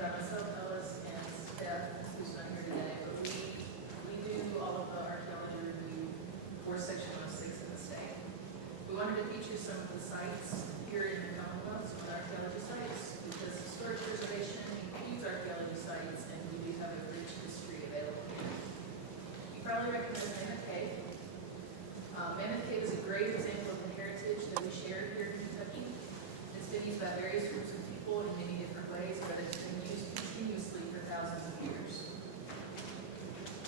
by myself, Ellis, and Steph, who's not here today, but we do all of the archaeology review for Section 106 in the state. We wanted to feature some of the sites here in the Commonwealth, some of the archaeology sites, because historic preservation includes archaeology sites, and we do have a rich history available here. You probably recognize Mammoth Cave. Mammoth Cave is a great example of the heritage that we share here in Kentucky. It's been used by various groups of people in many different ways, but it's been used continuously for thousands of years.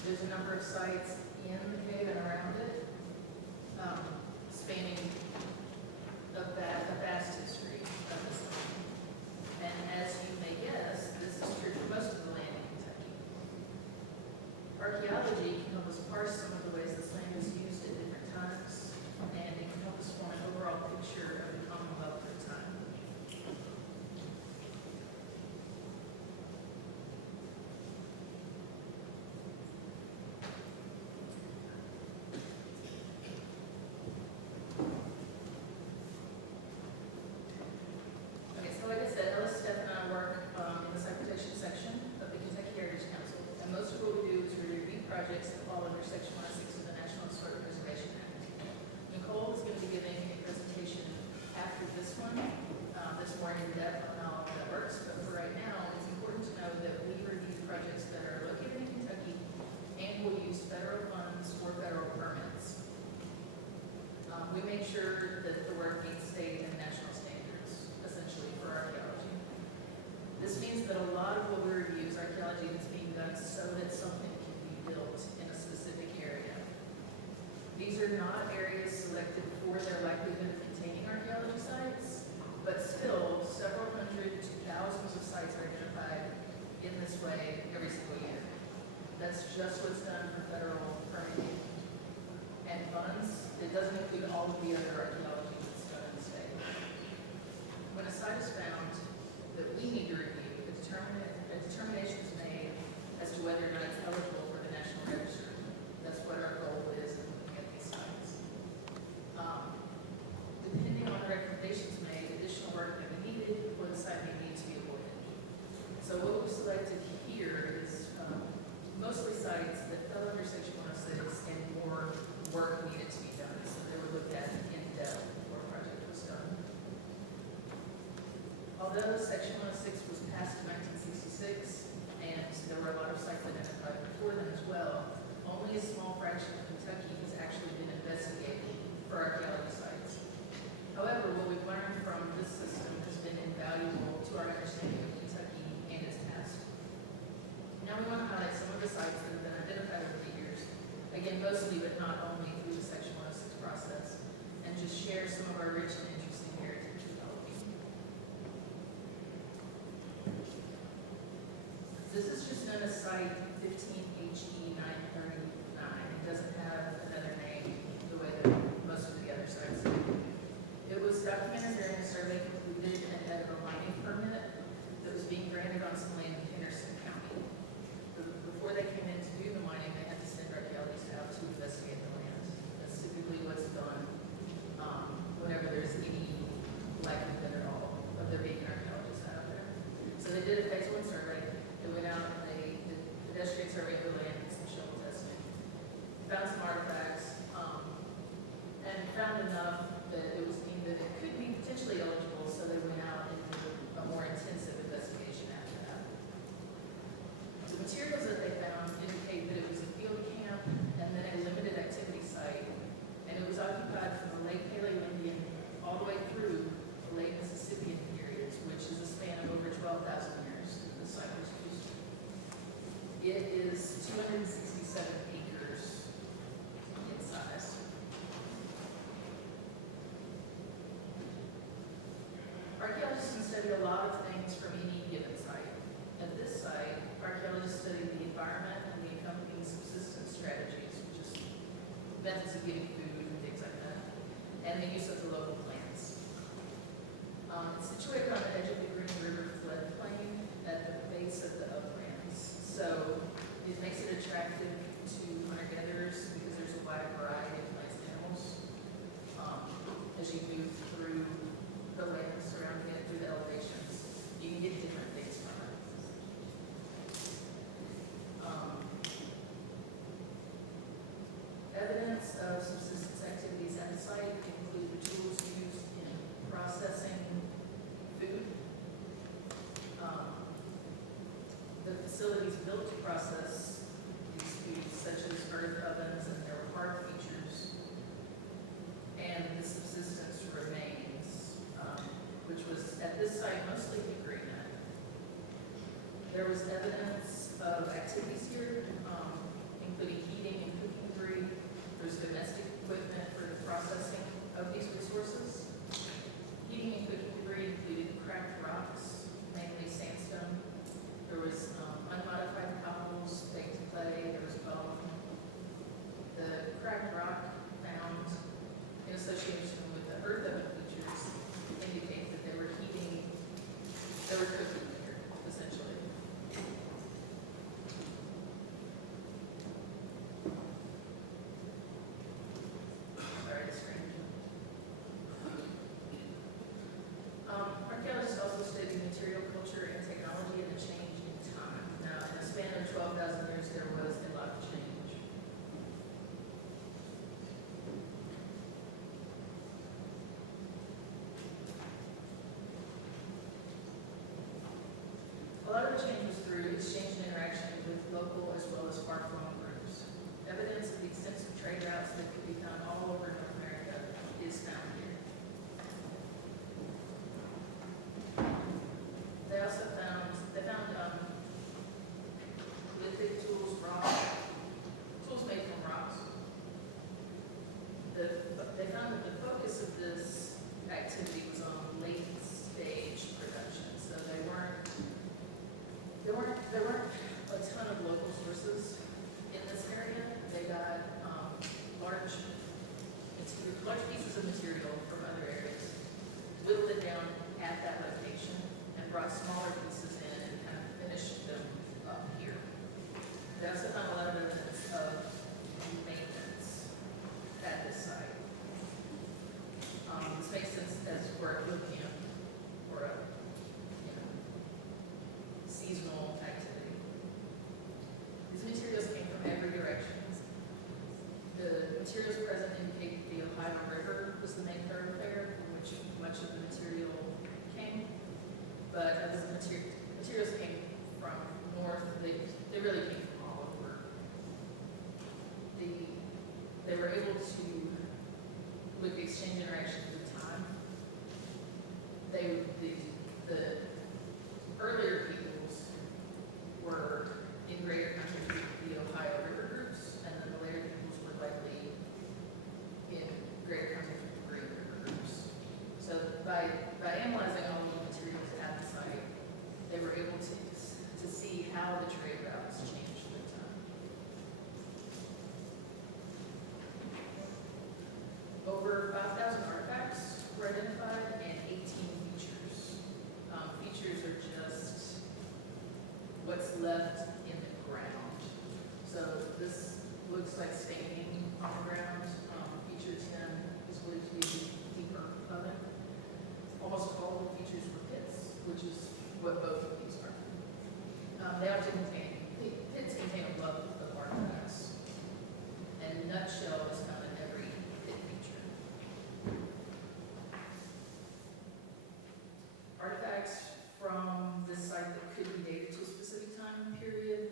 There's a number of sites in the cave and around it, spanning a vast history of this land. And as you may guess, this is true for most of the land in Kentucky. Archaeology can help us parse some of the ways this land was used at different times, and it can help us form an overall picture of the Commonwealth at the time. Okay, so like I said, Ellis, Steph, and I work in the site protection section of the Kentucky Heritage Council, and most of what we do is we review projects that fall under Section 106 of the National Historic Preservation Act. Nicole is going to be giving a presentation after this one that's more in depth on how that works, but for right now, it's important to know that we review projects that are located in Kentucky and will use federal funds or federal permits. We make sure that the work meets state and national standards, essentially, for archaeology. This means that a lot of what we review is archaeology that's being done so that something can be built in a specific area. These are not areas selected for their likelihood of containing archaeology sites, but still, several hundred to thousands of sites are identified in this way every single year. That's just what's done for federal permitting and funds. It doesn't include all of the other archaeology that's done in the state. When a site is found that we need to review, a determination is made as to whether or not it's eligible for the National Register. That's what our goal is in looking at these sites. Depending on the recommendations made, additional work may be needed or the site may need to be avoided. So what we've selected here is mostly sites that fell under Section 106 and more work needed to be done. So they were looked at in depth before a project was done. Although Section 106 was passed in 1966, and there were a lot of sites identified before then as well, only a small fraction of Kentucky has actually been investigated for archaeology sites. However, what we've learned from this system has been invaluable to our understanding of Kentucky and its past. Now we want to highlight some of the sites that have been identified over the years, again, mostly but not only through the Section 106 process, and just share some of our rich and interesting heritage development. This is just known as Site 15HE 939. It doesn't have another name the way that most of the other sites do. It was documented during a survey completed and had a mining permit that was being granted on some land in Henderson County. Before they came in to do the mining, they had to send archaeologists out to investigate the land. That's typically what's done whenever there's any likelihood at all of there being an archaeologist out there. So they did a phase 1 survey. They went out and they did a pedestrian survey of the land and some shovel testing. Found some artifacts and found enough that it was deemed that it could be potentially eligible, so they went out and did a more intensive investigation after that. The materials that they found indicate that it was a field camp and then a limited activity site, and it was occupied from the late Paleoindian all the way through the late Mississippian periods, which is a span of over 12,000 years that the site was used. It is 267 acres in size. Archaeologists can study a lot of things from any given site. At this site, archaeologists studied the environment and the accompanying subsistence strategies, which is methods of getting food and things like that, and the use of the local plants. It's situated on the edge of the Green River floodplain at the base of the uplands. So it makes it attractive to hunter-gatherers because there's a wide variety of plants and animals. As you move through the land surrounding it, through the elevations, you can get different things from it. of subsistence activities at the site include the tools used in processing food. The facilities built to process these foods, such as earth ovens, and there were hard features. And the subsistence remains, which was at this site mostly debris net. There was evidence of activities here, including heating and cooking debris. There's domestic equipment for the processing of these resources. Heating and cooking debris included cracked rocks, mainly sandstone. There was unmodified cobbles, baked clay, there was bone. The cracked rock found in association with the earth oven features indicate that they were cooking here, essentially. Sorry, the screen. Archaeologists also study material culture and technology and the change in time. Now, in a span of 12,000 years, there was a lot of change. A lot of the change was through exchange and interaction with local as well as far-flung groups. Evidence of the extensive trade routes that could be found all over North America is found here. They also found lithic tools, tools made from rocks. They found that the focus of this activity was on late stage production, so there weren't a ton of local sources in this area. They got large pieces of material from other areas, whittled it down at that location, and brought smaller pieces in and kind of finished them up here. They also found a lot of evidence of maintenance at this site. This makes sense as we're looking for a seasonal activity. These materials came from every direction. The materials present indicate the Ohio River was the main thoroughfare from which much of the material came. But as the materials came from north, they really came from all over. They were able to, with the exchange interaction at the time, the earlier peoples were in greater country with the Ohio River groups, and then the later peoples were likely in greater country with the Green River groups. So by analyzing all of the materials at the site, they were able to see how the trade routes changed with time. Over 5,000 artifacts were identified and 18 features. Features are just what's left in the ground. So this looks like staining on the ground. Feature 10 is believed to be a deeper oven. Almost all of the features were pits, which is what both of these are. Pits contain a wealth of artifacts, and nutshell is found in every pit feature. Artifacts from this site that could be dated to a specific time period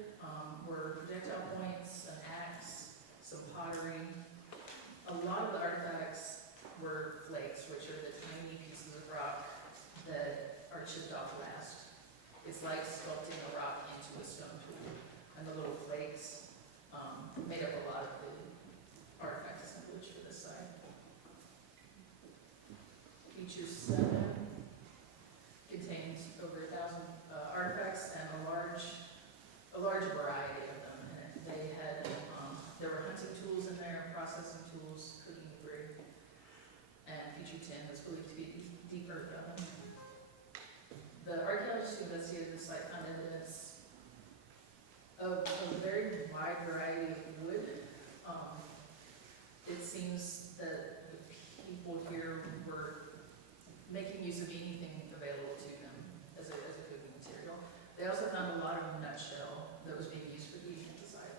were projectile points, an axe, some pottery. A lot of the artifacts were flakes, which are the tiny pieces of rock that are chipped off last. It's like sculpting a rock into a stone tool, and the little flakes made up a lot of the artifact assemblage for this site. Feature 7 contains over 1,000 artifacts and a large variety of them. And there were hunting tools in there, processing tools, cooking debris, and feature 10 is believed to be a deeper oven. The archaeologists who investigated the site found evidence of a very wide variety of wood. It seems that the people here were making use of anything available to them as a cooking material. They also found a lot of nutshell that was being used for heating at the site.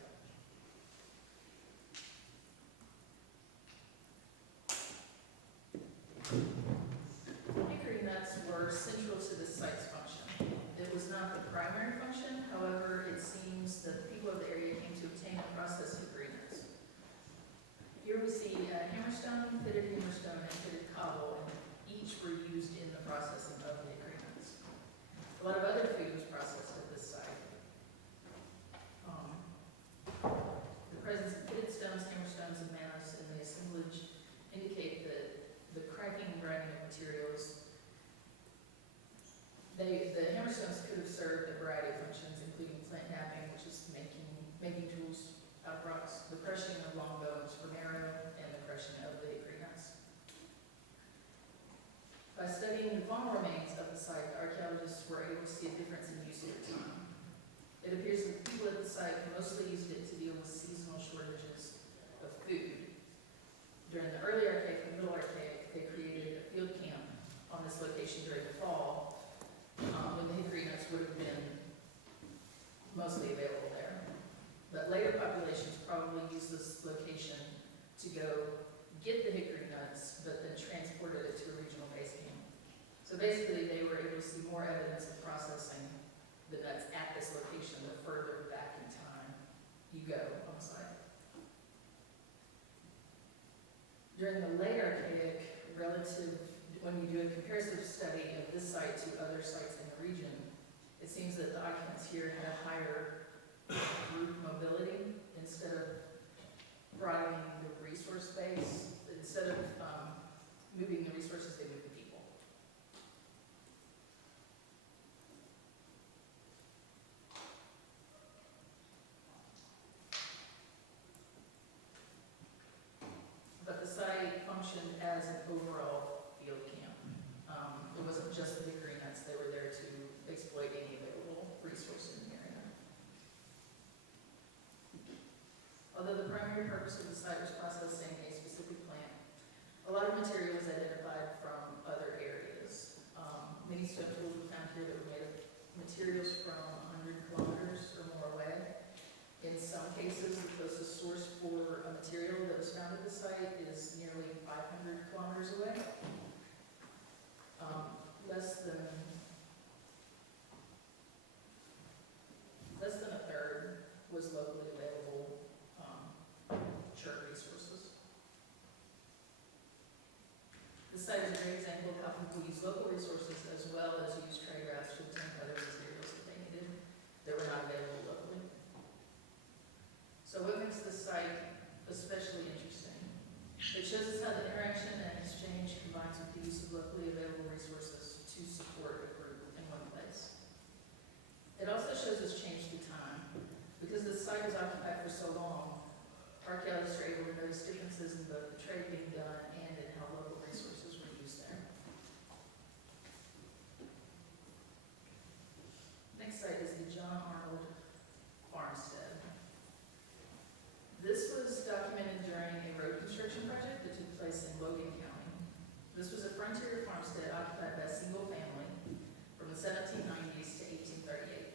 Hickory nuts were central to the site's function. It was not the primary function, however, it seems that the people of the area came to obtain and process hickory nuts. Here we see hammerstone, pitted hammerstone, and pitted cobble, and each were used in the processing of the hickory nuts. A lot of other food was processed at this site. The presence of pitted stones, hammerstones, and manos in the assemblage indicate that the cracking and grinding of materials, the hammerstones could have served a variety of functions, including plant knapping, which is making tools out of rocks, the crushing of long bones for marrow, and the crushing of the hickory nuts. By studying the faunal remains of the site, archaeologists were able to see a difference in use over time. It appears that the people at the site mostly used it to deal with seasonal shortages of food. During the early Archaic and Middle Archaic, they created a field camp on this location during the fall, when the hickory nuts would have been mostly available there. But later populations probably used this location to go get the hickory nuts, but then transported it to a regional base camp. So basically, they were able to see more evidence of processing the nuts at this location the further back in time you go on the site. During the late Archaic, when you do a comparative study of this site to other sites in the region, it seems that the occupants here had a higher group mobility instead of broadening the resource base. Instead of moving the resources, they moved the people. But the site functioned as an overall field camp. It wasn't just the hickory nuts, they were there to exploit any available resource in the area. Although the primary purpose of the site was processing a specific plant, a lot of material was identified from other areas. Many stone tools were found here that were made of materials from 100 kilometers or more away. In some cases, the closest source for a material that was found at the site is nearly 500 kilometers away. Less than a third was locally available chert resources. The site is a great example of how people use local resources as well as use trade routes to obtain other materials that they needed that were not available locally. So what makes this site especially interesting? It shows us how the interaction and exchange combines with the use of locally available resources to support a group in one place. It also shows us change through time. Because the site was occupied for so long, archaeologists are able to notice differences in both the trade being done and in how local resources were used there. Next site is the John Arnold farmstead. This was documented during a road construction project that took place in Logan County. This was a frontier farmstead occupied by a single family from the 1790s to 1838.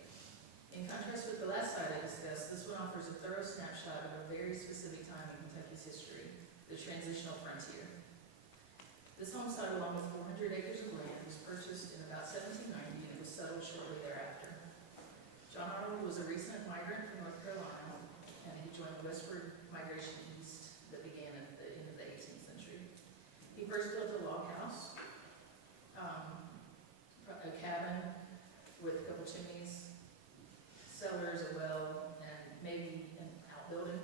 In contrast with the last site I discussed, this one offers a thorough snapshot of a very specific time in Kentucky's history, the transitional frontier. This homestead, along with 400 acres of land, was purchased in about 1790 and it was settled shortly thereafter. John Arnold was a recent migrant from North Carolina, and he joined the westward migration east that began at the end of the 18th century. He first built a log house, a cabin with a couple chimneys, cellars, a well, and maybe an outbuilding.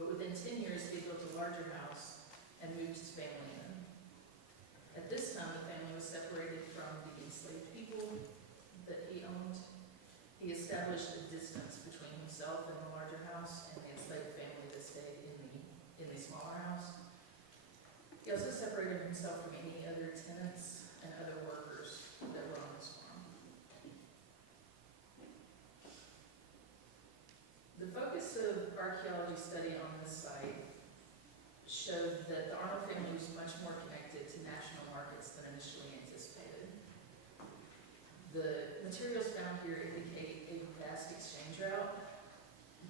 But within 10 years, he built a larger house and moved his family in. At this time, the family was separated from the enslaved people that he owned. He established a distance between himself and the larger house and the enslaved family that stayed in the smaller house. He also separated himself from any other tenants and other workers that were on his farm. The focus of archaeology study on this site showed that the Arnold family was much more connected to national markets than initially anticipated. The materials found here indicate a vast exchange route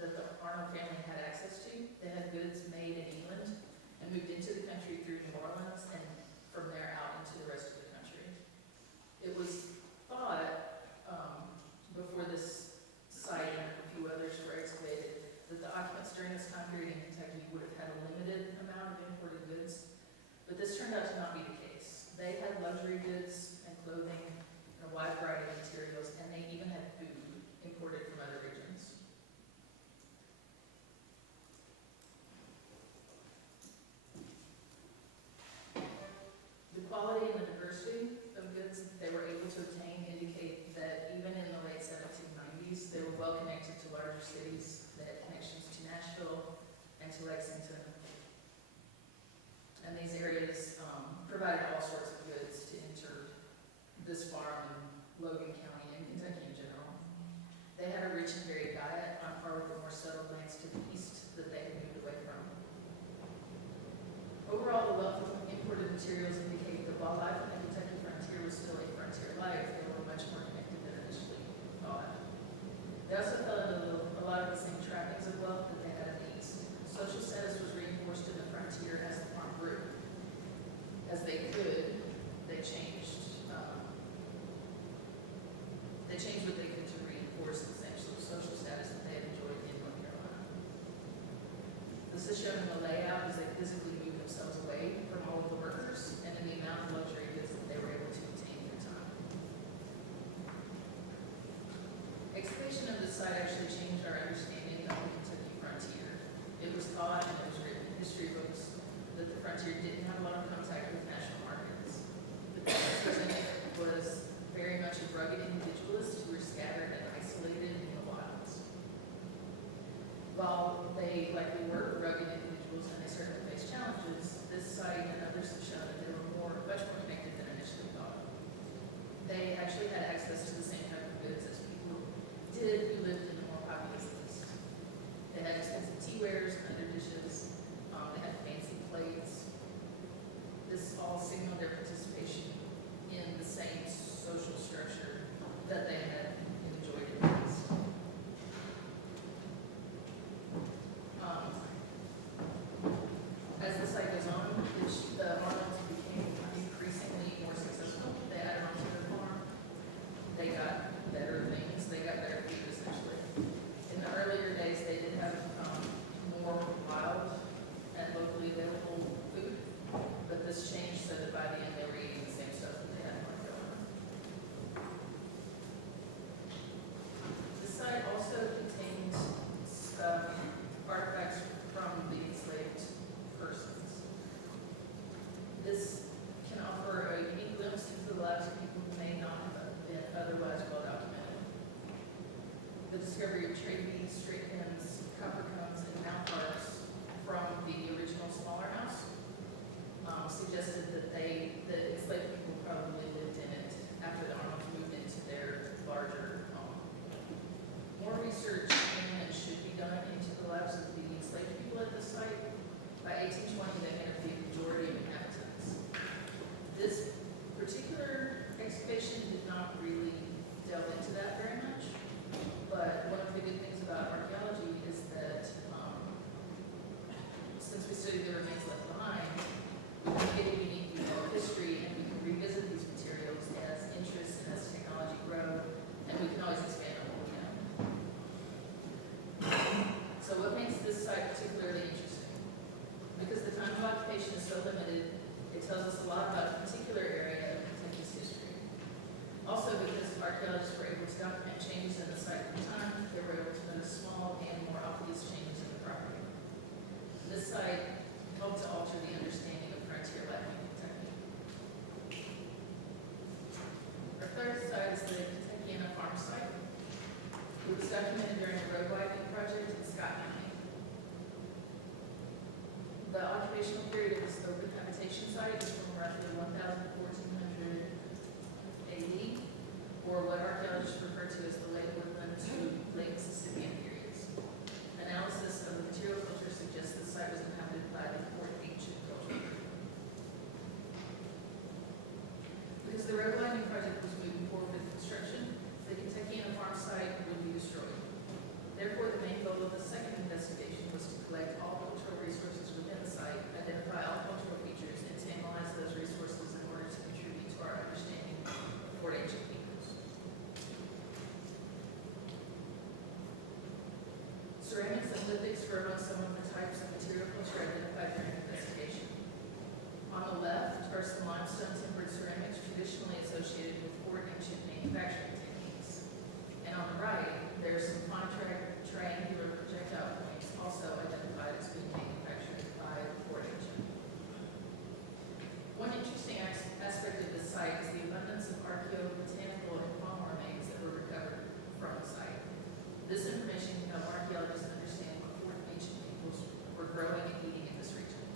that the Arnold family had access to. They had goods made in England and moved into the country through New Orleans, and from there frontier didn't have a lot of contact with national markets. The people presented was very much a rugged individualist who were scattered and isolated in the wilds. While they likely were rugged individuals and they certainly faced challenges, this site and others have shown that they were much more connected than initially thought. They actually had access to the same type of goods as people did who lived in the more populous East. They had expensive teawares, under dishes, they had fancy plates. This all signaled their participation in the same social structure that they had enjoyed in the East. As the site goes on, the Arnolds became increasingly more successful. They added on to their farm. They got better things. They got better food, essentially. In the earlier days, they did have more wild and locally available food, but this changed so that by the end they were eating the same stuff that they had in North Carolina. This site also contained artifacts from the enslaved persons. This can offer a unique glimpse into the lives of people who may not have been otherwise well documented. The discovery of trade beads, straight pins, copper cones, and mouth harps from the original smaller house suggested that enslaved people probably lived in it after the Arnolds moved into their larger home. More research can and should be done into the lives of the enslaved people at this site. By 1820, they made up the majority of inhabitants. This particular excavation did not really delve into that very much, but one of the good things about archaeology is that since we study the remains left behind, we can get a unique view of history and we can revisit these materials as interest and as technology grow, and we can always expand on what we know. So what makes this site particularly interesting? Because the time of occupation is so limited, it tells us a lot about a particular area of Kentucky's history. Also because archaeologists were able to document changes in the site at the time, they were able to notice small and more obvious changes in the property. This site helped to alter the understanding of frontier life in Kentucky. Our third site is the Kentuckiana Farm Site. It was documented during a road widening project in Scott County. The occupational period of this open habitation site is from roughly 1400 AD, or what archaeologists refer to as the late woodland to late Mississippian periods. Analysis of the material culture suggests this site was inhabited by the Fort Ancient culture. Because the road widening project was moving forward with construction, the Kentuckiana Farm Site would be destroyed. Therefore, the main goal of the second investigation was to collect all cultural resources within the site, identify all cultural features, and to analyze those resources in order to contribute to our understanding of Fort Ancient peoples. Ceramics and lithics were among some of the types of material culture identified during the investigation. On the left are some limestone tempered ceramics traditionally associated with Fort Ancient manufacturing techniques. And on the right, there are some fine triangular projectile points also identified as being manufactured by Fort Ancient. One interesting aspect of this site is the abundance of archaeobotanical and faunal remains that were recovered from the site. This information can help archaeologists understand what Fort Ancient peoples were growing and eating in this region.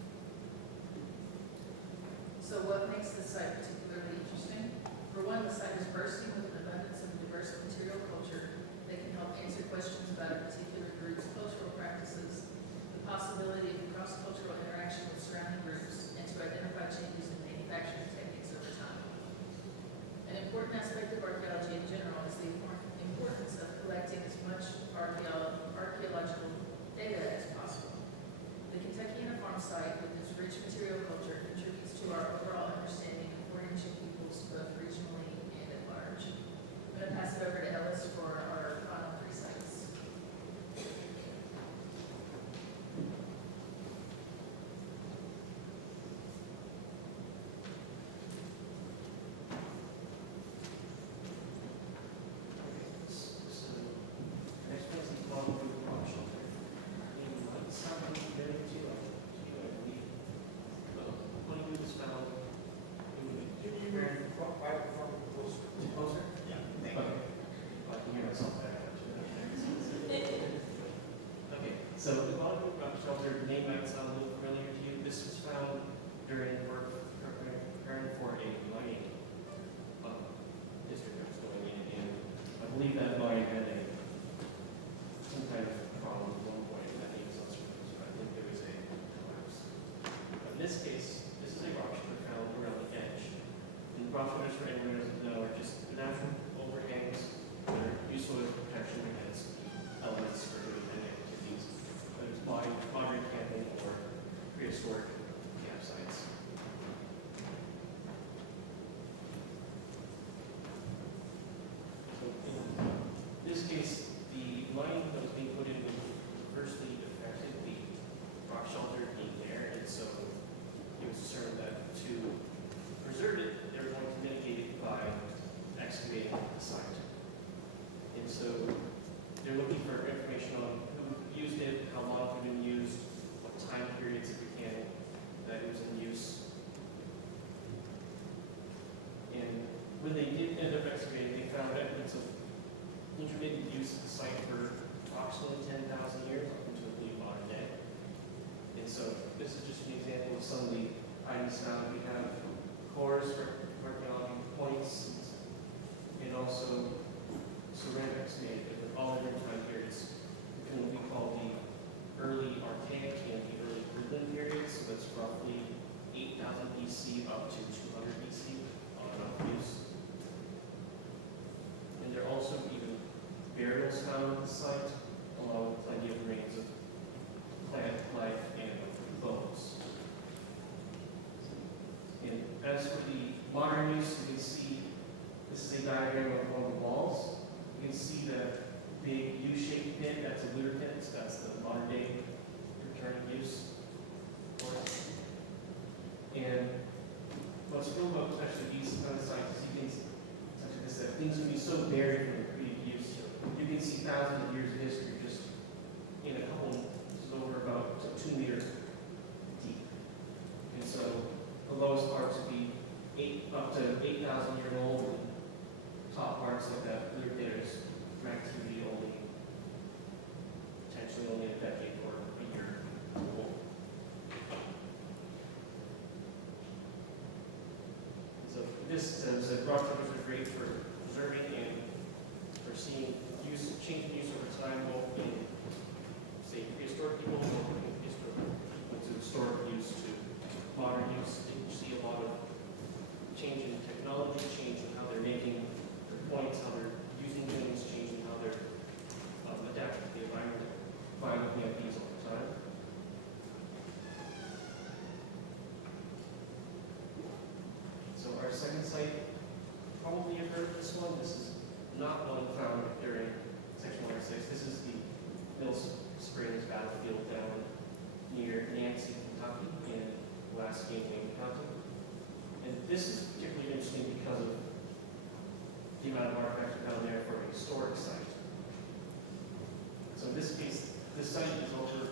So what makes this site particularly interesting? For one, the site is bursting with an abundance of diverse material culture that can help answer questions about a particular group's cultural practices, the possibility of cross-cultural interaction with surrounding groups, and to identify changes in manufacturing techniques over time. An important aspect of archaeology in general is the importance of collecting as much archaeological data as possible. The Kentuckiana Farm Site, with its rich material culture, contributes to our overall understanding of Fort Ancient peoples both regionally and at large. I'm going to pass it over to Ellis for our final three sites. this case, this is a rock chipper found around the edge. And rock chippers, for anyone who doesn't know, are just natural overhangs that are useful as protection against elements or any activities, whether it's modern camping or prehistoric campsites. So in this case, the line that was being put in adversely affected the rock shelter being there, and so it was determined that to preserve it, they were going to mitigate it by excavating the site. And so they're looking for information on who used it, how long it had been used, what time periods, if we can, that it was in use. And when they did end up excavating, they found evidence of intermittent use of the site for approximately 10,000 years up until the modern day. And so this is just an example of some of the items found. We have cores for archaeological points and also ceramics made of all different time periods between what we call the early Archaic and the early Woodland periods. So that's roughly 8,000 BC up to 200 BC on and off use. And there are also even burials found at the site, along with plenty of remains of plant life and bones. And as for the modern use, you can see this is a diagram of one of the walls. You can see the big U-shaped pit, that's a lunar pit, so that's the modern day returning use for it. And what's cool about especially these kind of sites is you can, such as this, that things can be so buried from the previous use. You can see thousands of years of history just in a couple, this is over about 2 meters deep. And so the lowest parts would be up to 8,000 years old, and top parts like that lunar pit is ranked to be potentially only a decade or a year old. And so this says that rock chippers are great for preserving and for seeing change in use over time, both in, say, prehistoric people or historic use to modern use. You see a lot of change in technology, change in how they're making their points, how they're using things, changing how they're adapting to the environment, looking at these all the time. So our second site, probably you've heard of this one. This is not one found during Section 106. This is the Mill Springs battlefield down near Nancy, Kentucky, in Pulaski and Wayne County. And this is particularly interesting because of the amount of artifacts found there for a historic site. So in this case, this site is over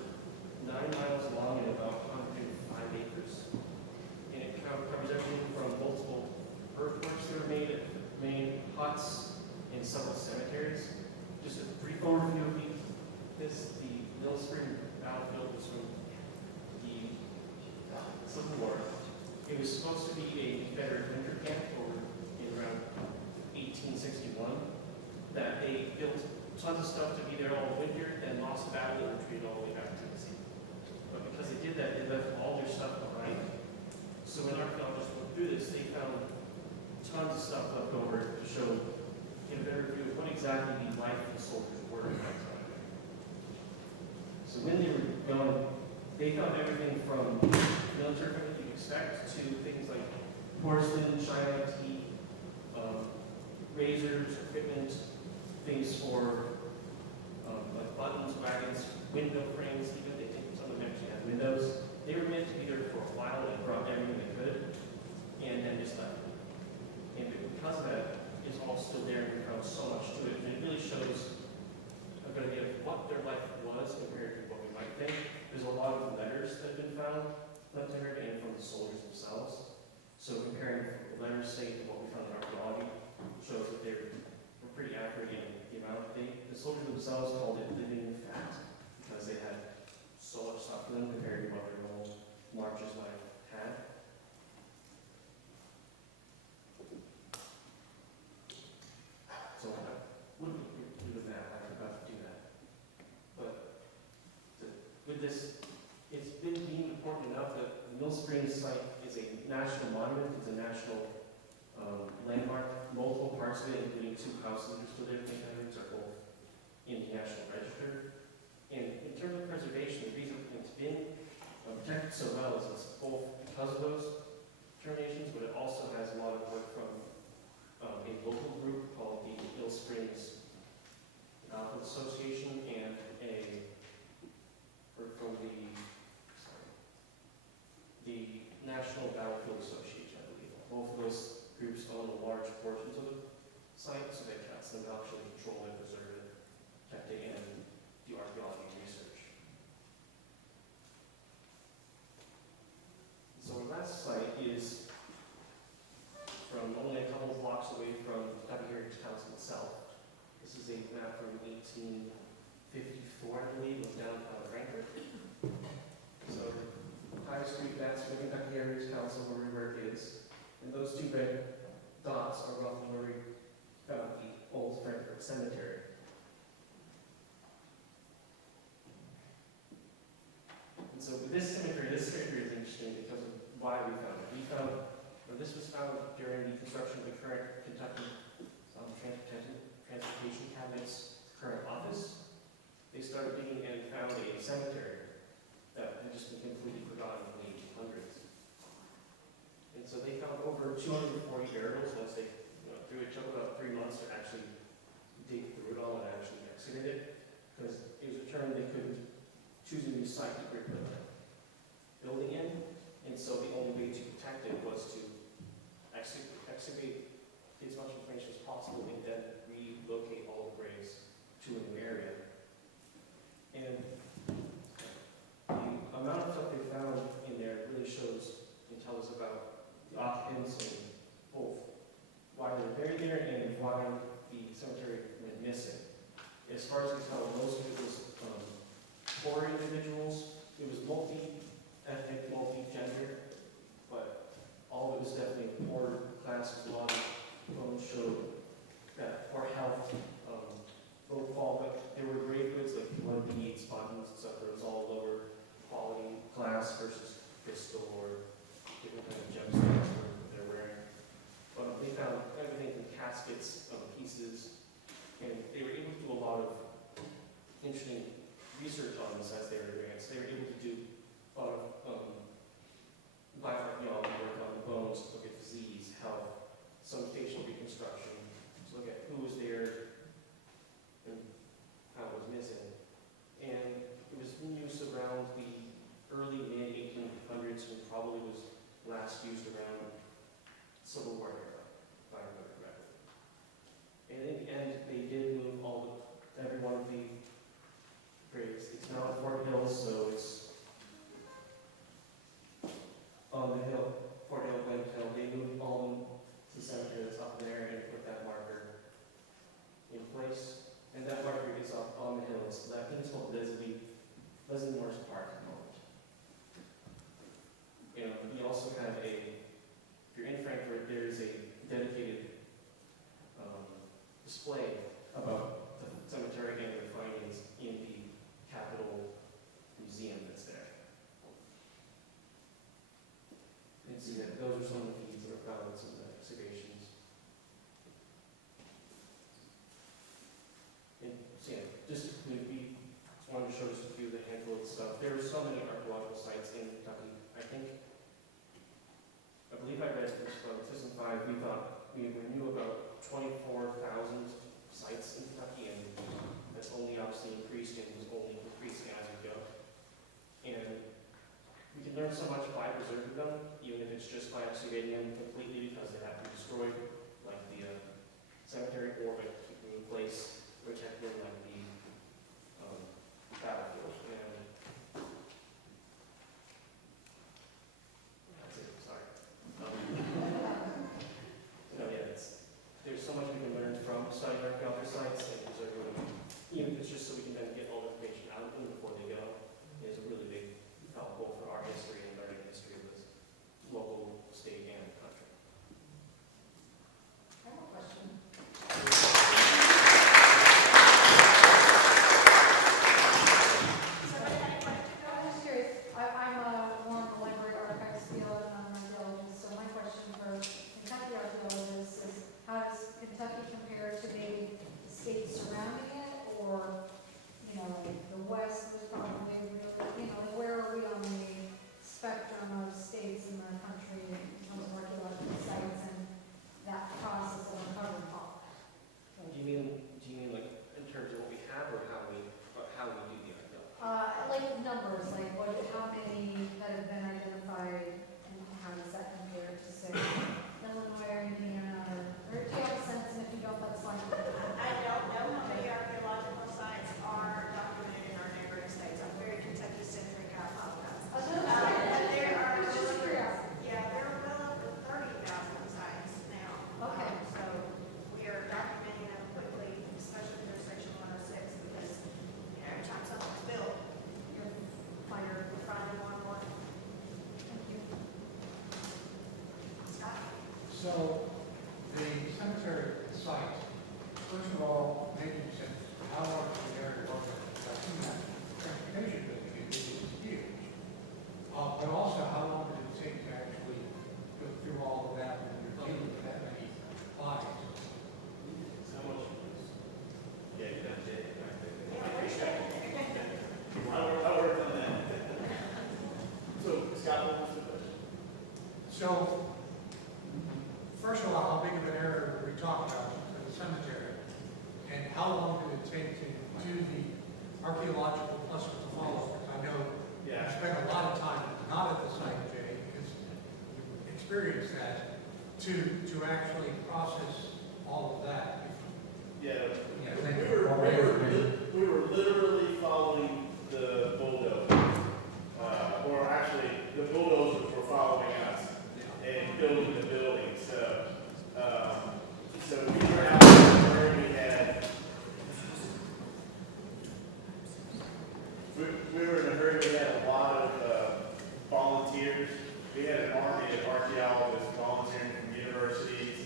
9 miles long and about 105 acres. And it covers everything from multiple earthworks that were made at main huts and several cemeteries. Just a brief overview of this. The Mill Spring battlefield was from the Civil War. It was supposed to be a Confederate winter camp over in around 1861. That they built tons of stuff to be there all winter, then lost the battle and retreated all the way back to Tennessee. But because they did that, they left all their stuff behind. So when archaeologists went through this, they found tons of stuff left over to show, get a better view of what exactly the life of the soldiers were at that time. So when they were gone, they found everything from military equipment you'd expect to things like porcelain, china, tea, razors, equipment, things for like buttons, wagons, window frames, even they think some of them actually had windows. They were meant to be there for a while and brought everything they could and then just left. And because of that, it's all still there and we found so much to it. And it really shows a good idea of what their life was compared to what we might think. There's a lot of letters that have been found, left to her and from the soldiers themselves. So comparing the letters say to what we found in archaeology shows that they were pretty accurate in the amount the soldiers themselves called it living fact because they had so much stuff for them compared to what their normal marches might have had. So I wouldn't do the math, I forgot to do that. But with this, it's been deemed important enough that the Mill Springs site is a national monument, it's a national landmark. Multiple parts of it, including 2 houses that are still there, are both in the National Register. And in terms of preservation, the reason it's been protected so well is it's both because of those terminations, but it also has a lot of work from a local group called the Mill Springs Association and from the National Battlefield Association, I believe. Both of those groups own large portions of the site, so they trust them to actually control and preserve it, protect it, and do archaeology research. So our last site is from only a couple of blocks away from the Patti Heritage Council itself. This is a map from 1854, I believe, of downtown Frankfurt. So High Street, that's where the Kentucky Heritage Council, where we work is. And those 2 red dots are roughly where we found the old Frankfurt Cemetery. And so with this cemetery is interesting because of why we found it. This was found during the construction of the current Kentucky Transportation Cabinet's current office. They started digging and found a cemetery that had just been completely forgotten in the 1800s. And so they found over 240 burials once they through it. Took about 3 months to actually dig through it all and actually excavate it, because it was determined they couldn't choose a new site to bring the building in, and so the only way to protect it was to excavate as much information as possible and then relocate all the graves to a new area. And the amount of stuff they found in there really shows and tells us about the occupants and both why they were buried there and why the cemetery went missing. As far as we tell, most of it was poor individuals. It was multi-ethnic, multi-gender, but all of it was definitely poor classes. A lot of bones showed that poor health, low quality. There were grave goods like blood beads, buttons, etc. It was all lower quality glass versus crystal or different kind of gemstones they're wearing. But they found everything from caskets, pieces, and they were able to do a lot of interesting research on this as they were advanced. They were able to do a lot of bioarchaeology work on the bones, look at disease, health, some facial reconstruction, to look at who was there and how it was missing. And it was in use around the early mid-1800s and probably was last used around Civil War era, if I remember correctly. And in the end, they did move every one of the graves. It's now at Fort Hill, so it's on the hill, Fort Hill, Glen Hill. They moved all of them to the cemetery that's up there and put that marker in place. And that marker is up on the hill. So that thing's called Leslie Morris Park at the moment. We also have if you're in Frankfurt, there is a dedicated display about the cemetery and their findings in the Capitol Museum that's there. And see that those are some of the feeds that are found in some of the excavations. And so yeah, just we wanted to show just a few of the handful of stuff. There are so many archaeological sites in Kentucky. I believe I read this from 2005. We thought we knew about 24,000 sites in Kentucky, and that's only obviously increased and is only increasing as we go. And we can learn so much by preserving them, even if it's just by excavating them completely because they have to be destroyed, like the cemetery, or by keeping them in place, which have been like the battlefield. And that's it, sorry. There's so much we can learn from studying archaeological sites and preserving them, even if it's just so we can then get all the information out of them before they go. It's a really big help both for our history and learning the history of this local, state, and country. I have a question. states in the country in terms of archaeological sites and that process of uncovering all. Do you mean like in terms of what we have or how we do the archaeology? Like numbers, like how many that have been identified and how does that compare to say Illinois or Indiana or do you have a sense, and if you don't, that's fine. I don't know how many archaeological sites are documented in our neighboring states. I'm very Kentucky-centric, I apologize. Oh, no, that's fine. But there are It's just curiosity. yeah, there are well over 30,000 sites now. Okay. So we are documenting them quickly, especially through Section 106, because every time something's built, You're we're finding more and more. Thank you. Scott? So, the cemetery site, first of all, making sense, how large is the area of transportation building is huge. But also, how long did it take to actually go through all of that when you're dealing with that many bodies? How much? Yeah, you got it. Yeah, where's that? I worked on that. So, Scott, what was the question? So, first of all, how big of an area are we talking about for the cemetery? And how long did it take to do the archaeological plus with the follow-up? Because I know you Yeah. spent a lot of time not at the site, Jay, because you experienced that, to actually process all of that. Yeah, Yeah, we were literally following the bulldozer. Or actually, the bulldozers were following us and building the building. So we were out where we were in a hurry. We had a lot of volunteers. We had an army of archaeologists volunteering from universities,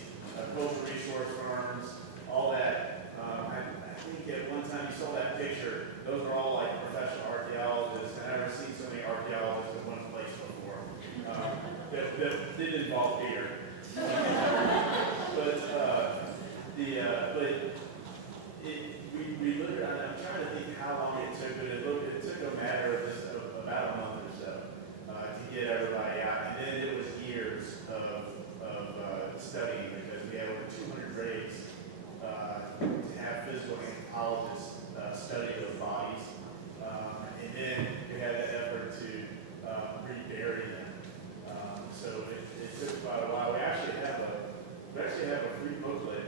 coastal resource farms, all that. I think at one time you saw that picture, those were all like professional archaeologists. I've never seen so many archaeologists in one place before. That didn't involve beer. We literally, I'm trying to think how long it took, but it took a matter of about a month or so to get everybody out. And then it was years of studying because we had over 200 graves to have physical anthropologists study those bodies. And then we had the effort to rebury them. So it took quite a while. We actually have a free booklet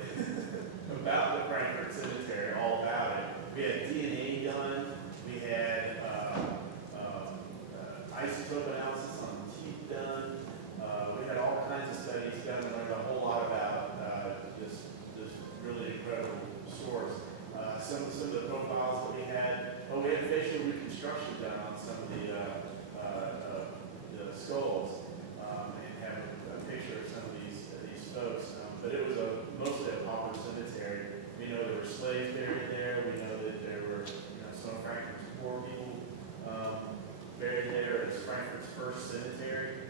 about the Frankfurt Cemetery, all about it. We had DNA done. We had isotope analysis on teeth done. We had all kinds of studies done. We learned a whole lot about this really incredible source. Some of the profiles that we had. Oh, we had facial reconstruction done on some of the skulls, and have a picture of some of these folks. But it was mostly a pauper cemetery. We know there were slaves buried there. We know that there were some of Frankfurt's poor people buried there. It was Frankfurt's first cemetery.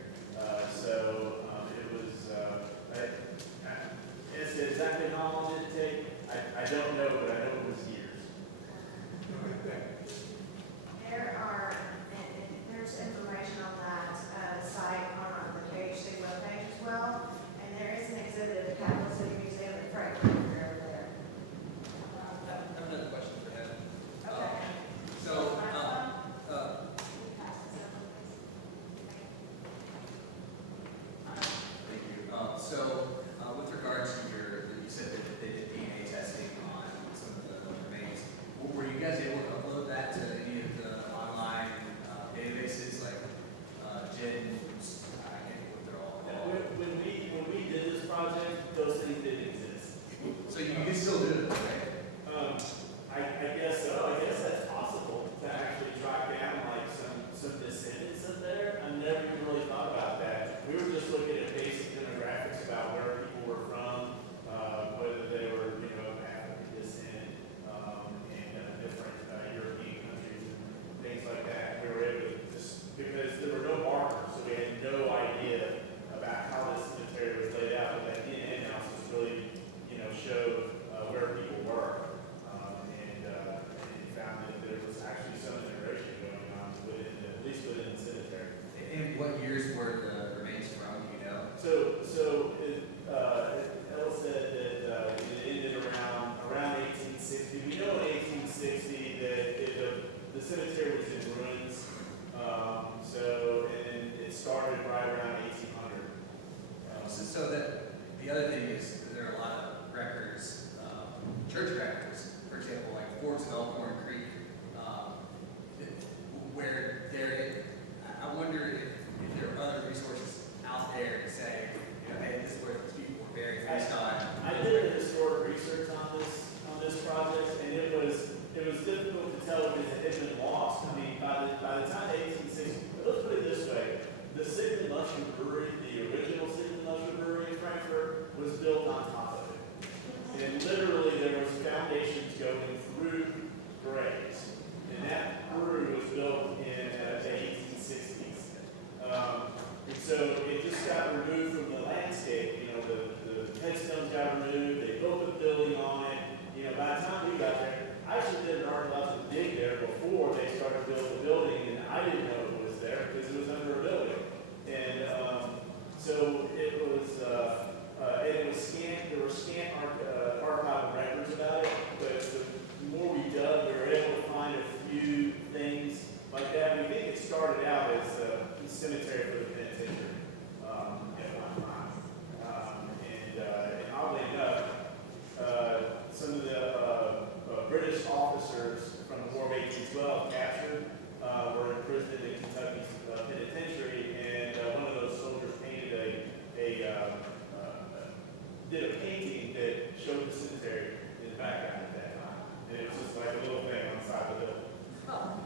So it was. It's exactly how long did it take? I don't know, but I know it was years. There's information on that site on the KHC webpage as well, and there is an exhibit at the Capital City Museum in Frankfurt over there. I have another question for him. Okay. So, So it just got removed from the landscape, you know, the headstones got removed, they built the building on it. You know, by the time we got there, I actually did an archaeological dig there before they started building the building, and I didn't know it was there because it was under a building. And so it was scant, there were scant archival records about it, but the more we dug, we were able to find a few things like that. We think it started out as a cemetery for the penitentiary at one time. And oddly enough, some of the British officers from the War of 1812 captured were imprisoned in Kentucky's penitentiary, and one of those soldiers painted did a painting that showed the cemetery in the background at that time. And it was just like a little thing on the side of the hill. Oh,